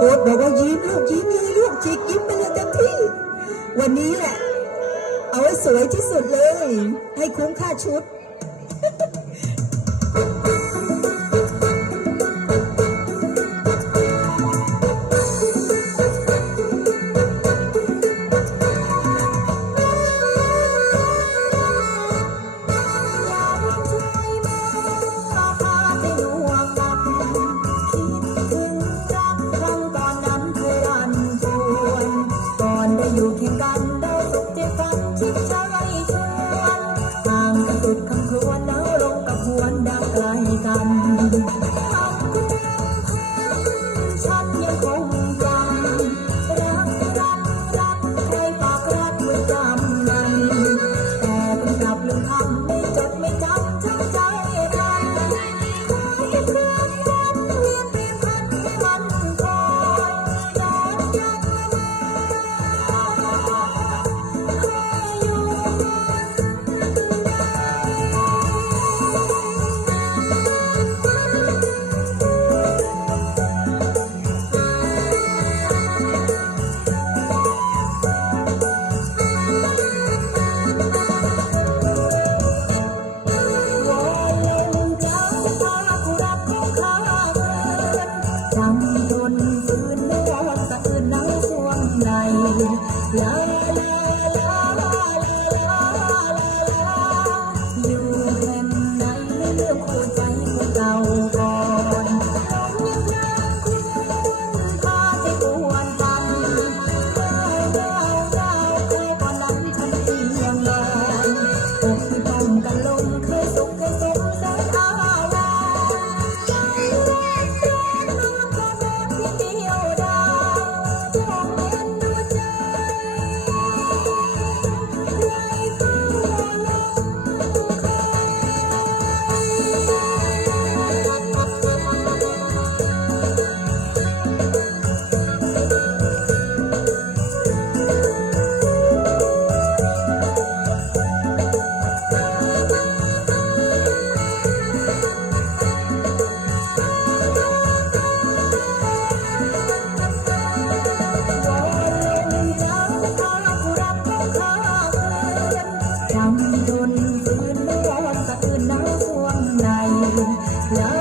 โค้ดบอกว่ายิ้มลูกยิ้มเลยลูกจิกยิ้มไปเลยเต็มที่ วันนี้แหละ เอาให้สวยที่สุดเลย ให้คุ้มค่าชุด Thank you. Yeah.